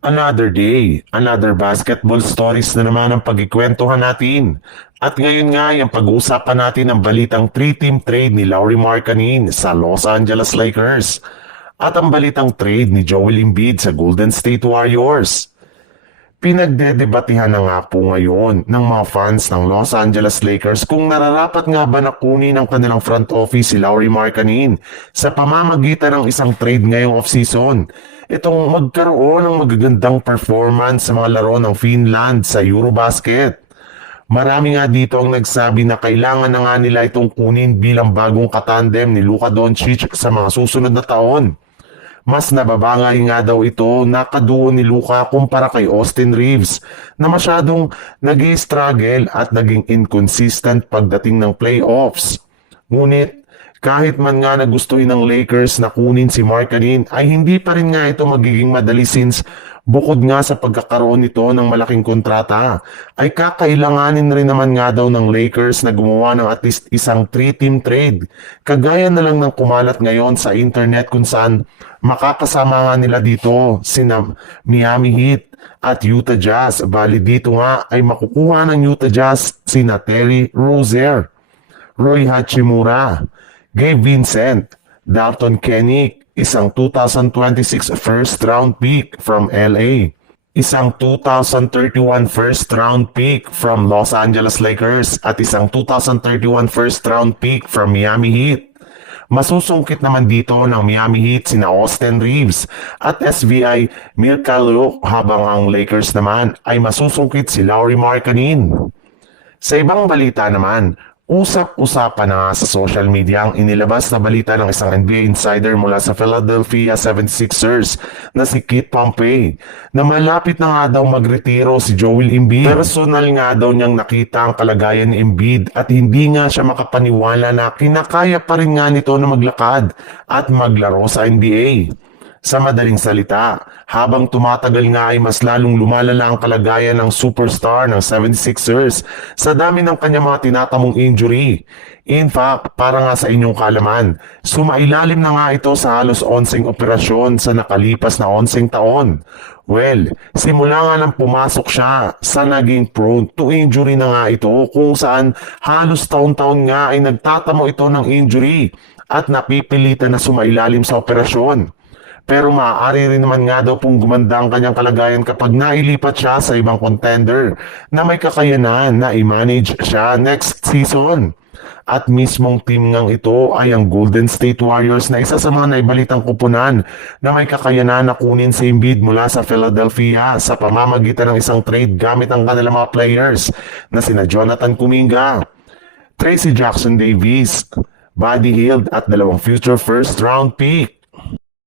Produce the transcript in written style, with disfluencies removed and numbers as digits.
Another day, another basketball stories na naman ang pagkikwentuhan natin. At ngayon nga, yung pag-uusapan natin ang balitang 3-team trade ni Lauri Markkanen sa Los Angeles Lakers at ang balitang trade ni Joel Embiid sa Golden State Warriors. Pinagdedebatehan na nga po ngayon ng mga fans ng Los Angeles Lakers kung nararapat nga ba na kunin ng kanilang front office si Lauri Markkanen sa pamamagitan ng isang trade ngayong offseason. Itong magkaroon ng magagandang performance sa mga laro ng Finland sa Eurobasket. Marami nga dito ang nagsabi na kailangan na nga nila itong kunin bilang bagong katandem ni Luka Doncic sa mga susunod na taon. Mas nababangay nga daw ito na kaduo ni Luka kumpara kay Austin Reeves na masyadong nag-i-struggle at naging inconsistent pagdating ng playoffs. Ngunit kahit man nga nagustuhin ng Lakers na kunin si Markkanen ay hindi pa rin nga ito magiging madali since bukod nga sa pagkakaroon nito ng malaking kontrata ay kakailanganin rin naman nga daw ng Lakers na gumawa ng at least isang 3-team trade. Kagaya na lang ng kumalat ngayon sa internet kung saan makakasama nga nila dito sina Miami Heat at Utah Jazz. Bali dito nga ay makukuha ng Utah Jazz sina Terry Rozier, Roy Hachimura, Gabe Vincent, Dalton Kennick, isang 2026 first round pick from LA, isang 2031 first round pick from Los Angeles Lakers at isang 2031 first round pick from Miami Heat. Masusungkit naman dito ng Miami Heat sina Austin Reeves at SVI Milkaluk habang ang Lakers naman ay masusungkit si Lauri Markkanen. Sa ibang balita naman, usap-usapan na nga sa social media ang inilabas na balita ng isang NBA insider mula sa Philadelphia 76ers na si Kit Pompey na malapit na nga daw magretiro si Joel Embiid. Personal nga daw niyang nakita ang kalagayan ni Embiid at hindi nga siya makapaniwala na kinakaya pa rin nga nito na maglakad at maglaro sa NBA. Sa madaling salita, habang tumatagal nga ay mas lalong lumalala ang kalagayan ng superstar ng 76ers sa dami ng kanyang mga tinatamong injury. In fact, para nga sa inyong kalaman, sumailalim na nga ito sa halos 11 operasyon sa nakalipas na 11 taon. Well, simula nga nang pumasok siya sa naging prone to injury na nga ito kung saan halos taon-taon nga ay nagtatamo ito ng injury at napipilitan na sumailalim sa operasyon. Pero maaari rin naman nga daw pong gumanda ang kanyang kalagayan kapag nailipat siya sa ibang contender na may kakayanan na i-manage siya next season. At mismong team ngang ito ay ang Golden State Warriors na isa sa mga naibalitang kupunan na may kakayanan na kunin si Embiid mula sa Philadelphia sa pamamagitan ng isang trade gamit ang kanilang mga players na sina Jonathan Kuminga, Tracy Jackson Davis, Buddy Hield at 2 future first round pick.